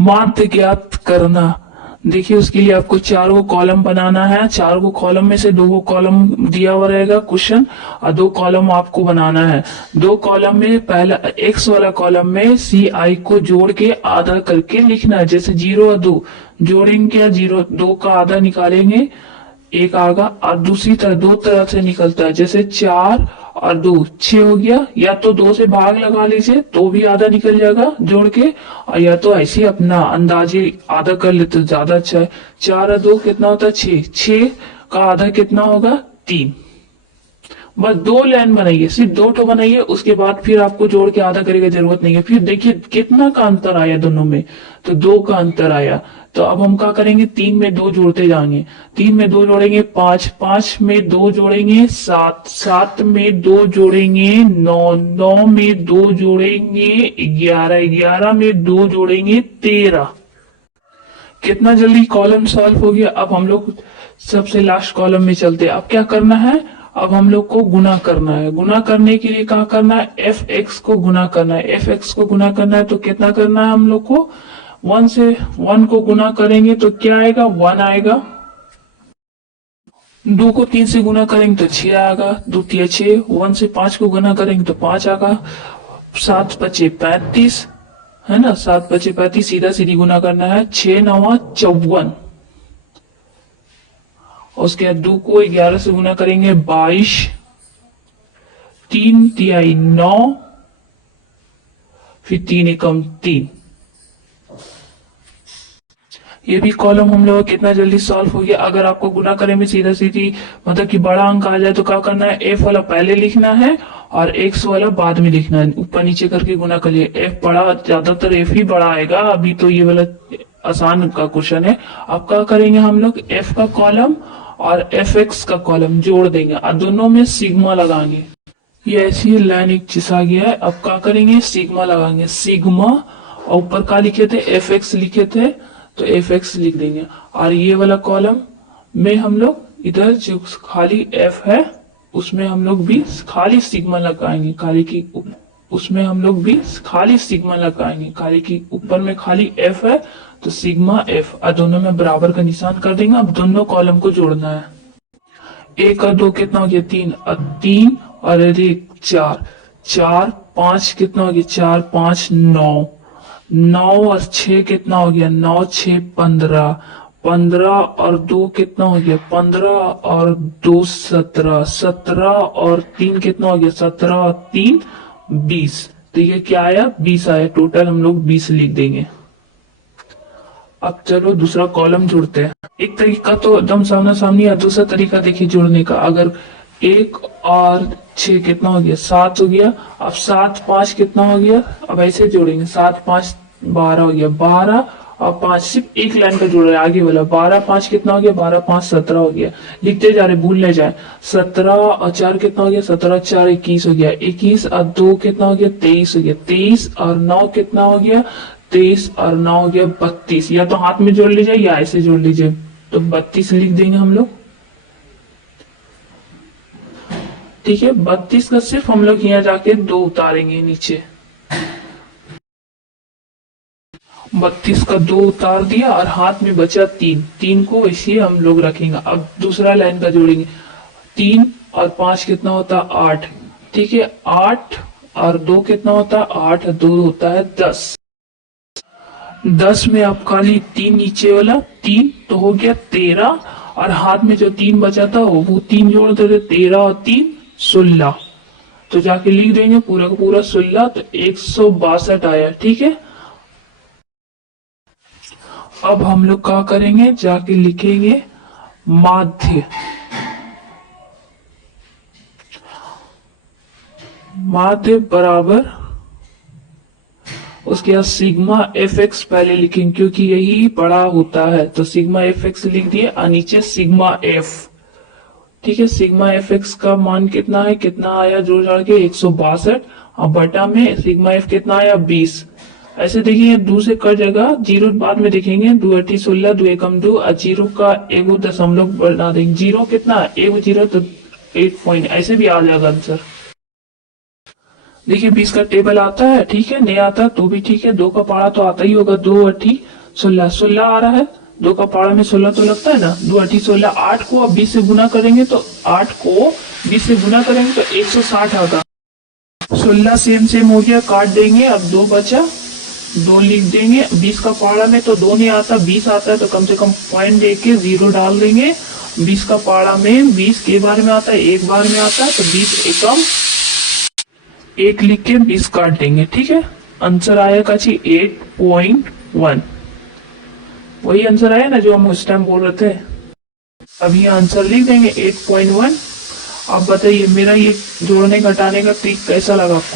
माध्य ज्ञात करना। देखिए उसके लिए आपको 4 को कॉलम बनाना है। 4 को कॉलम में से 2 को कॉलम दिया हुआ रहेगा क्वेश्चन, और 2 कॉलम आपको बनाना है। 2 कॉलम में पहला एक्स वाला कॉलम में सी आई को जोड़ के आधा करके लिखना है। जैसे 0 और 2 जोड़ेंगे, क्या 0 2 का आधा निकालेंगे, एक आगा, और दूसरी तरह 2 तरह से निकलता है। जैसे 4 और 2 6 हो गया, या तो 2 से भाग लगा लीजिए तो भी आधा निकल जाएगा जोड़ के, और या तो ऐसे अपना अंदाजे आधा कर लेते तो ज्यादा अच्छा है। 4 और 2 कितना होता है 6, 6 का आधा कितना होगा 3। बस 2 लाइन बनाइए, सिर्फ 2 ठो बनाइए, उसके बाद फिर आपको जोड़ के आधा करने की जरूरत नहीं है। फिर देखिए कितना का अंतर आया दोनों में, तो 2 का अंतर आया। तो अब हम क्या करेंगे, 3 में 2 जोड़ते जाएंगे। 3 में 2 जोड़ेंगे 5, 5 में 2 जोड़ेंगे 7, 7 में 2 जोड़ेंगे 9, 9 में 2 जोड़ेंगे 11, 11 में 2 जोड़ेंगे 13। कितना जल्दी कॉलम सॉल्व हो गया। अब हम लोग सबसे लास्ट कॉलम में चलते हैं। अब क्या करना है, अब हम लोग को गुना करना है। गुना करने के लिए क्या करना है, एफ एक्स को गुना करना है। एफ एक्स को गुना करना है तो कितना करना है हम लोग को, 1 से 1 को गुना करेंगे तो क्या आएगा 1 आएगा। 2 को 3 से गुना करेंगे तो 6 आएगा, 2 तिया 6। 1 से 5 को गुना करेंगे तो 5 आएगा। 7 पचे 35 है ना, 7 पचे 35, सीधा सीधी गुना करना है। 6 9 54, उसके बाद 2 को 11 से गुना करेंगे 22, 3 तिहाई 9, फिर 3 एकम 3। ये भी कॉलम हम लोग कितना जल्दी सॉल्व हो गया। अगर आपको गुना करें में सीधा सीधी मतलब कि बड़ा अंक आ जाए तो क्या करना है, एफ वाला पहले लिखना है और एक्स वाला बाद में लिखना है। ऊपर नीचे करके गुना करिए, एफ बड़ा, ज्यादातर एफ ही बड़ा आएगा। अभी तो ये वाला आसान का क्वेश्चन है। अब क्या करेंगे हम लोग, एफ का कॉलम और एफ एक्स का कॉलम जोड़ देंगे और दोनों में सिग्मा लगाएंगे। ये ऐसी लाइन एक चिसा गया है। अब क्या करेंगे, सिग्मा लगाएंगे, सिग्मा, और ऊपर क्या लिखे थे एफ एक्स लिखे थे तो एफ एक्स लिख देंगे। और ये वाला कॉलम में हम लोग इधर जो खाली एफ है उसमें हम लोग भी खाली सिग्मा लगाएंगे, खाली की उसमें हम लोग भी खाली सिग्मा लगाएंगे। खाली की ऊपर में खाली एफ है तो सिग्मा एफ, और दोनों में बराबर का निशान कर देंगे। अब दोनों कॉलम को जोड़ना है। 1 और 2 कितना हो गया 3, और 3 और 1 4, 4 5 कितना हो गया 4 5 9, 9 और 6 कितना हो गया 9 6 15, 15 और 2 कितना हो गया 15 और 2 17, 17 और 3 कितना हो गया 17 और 3 20। तो ये क्या आया 20 आया। टोटल हम लोग 20 लिख देंगे। अब चलो दूसरा कॉलम जोड़ते हैं। एक तरीका तो एकदम सामना सामनी है, दूसरा तरीका देखिए जोड़ने का। अगर 1 और 6 कितना हो गया 7 हो गया। अब 7 5 कितना हो गया, अब ऐसे जोड़ेंगे 7 5 12 हो गया 12, और 5 सिर्फ एक लाइन का जोड़ रहा है आगे वाला। 12 5 कितना हो गया 12 5 17 हो गया। लिखते जा रहे भूल न जाए। 17 और 4 कितना हो गया 17 4 21 हो गया। 21 और 2 कितना हो गया 23 हो गया। 23 और 9 कितना हो गया 23 और 9 हो गया 32। या तो हाथ में जोड़ लीजिए या ऐसे जोड़ लीजिए, तो 32 लिख देंगे हम लोग। ठीक है, 32 का सिर्फ हम लोग यहाँ जाके 2 उतारेंगे नीचे। 32 का 2 उतार दिया और हाथ में बचा 3, 3 को इसी हम लोग रखेंगे। अब दूसरा लाइन का जोड़ेंगे। 3 और 5 कितना होता है 8। ठीक है, 8 और 2 कितना होता है 8, 2 होता है 10। 10 में अब खाली 3 नीचे वाला 3 तो हो गया 13, और हाथ में जो 3 बचा था वो 3 जोड़ देते 13 और 3 16। तो जाके लिख देंगे पूरा का पूरा 16, तो 162 आया। ठीक है, अब हम लोग क्या करेंगे, जाके लिखेंगे माध्य। माध्य बराबर उसके बाद सिग्मा एफ एक्स पहले लिखेंगे क्योंकि यही बड़ा होता है, तो सिग्मा एफ एक्स लिख दिए और नीचे सिग्मा एफ। ठीक है, सिग्मा एफ एक्स का मान कितना है, कितना आया जोड़ जाड़ के 162, और बटा में सिग्मा एफ कितना आया 20। ऐसे देखिए 2 से कट जाएगा, 0 बाद में देखेंगे। 2 8 16, 2 एकम 2, और 0 का एगो दशमलव बना देंगे। 0 कितना एगो 0 तो 8 पॉइंट, ऐसे भी आ जाएगा आंसर। देखिए 20 का टेबल आता है, ठीक है, नहीं आता तो भी ठीक है, 2 का पारा तो आता ही होगा, 2 अठी 16, 16 आ रहा है, 2 का पारा में 16 तो लगता है ना, 2 अठी 16, 8 को अब 20 से गुना करेंगे तो 8 को 20 से गुना करेंगे तो 160 आएगा। 16 सेम हो गया, काट देंगे, अब 2 बचा, 2 लिख देंगे, 20 का पारा में तो 2 नहीं आता, 20 आता है तो कम से कम पॉइंट दे के 0 डाल देंगे। 20 का पारा में 20 के बार में आता है, एक बार में आता है, तो 20 एकम 1 लिख के 20 काट देंगे, ठीक है। आंसर आएगा जी 8.1। वही आंसर आया ना जो हम उस टाइम बोल रहे थे। अब ये आंसर लिख देंगे 8.1। आप बताइए मेरा ये जोड़ने घटाने का ट्रिक कैसा लगा आपको।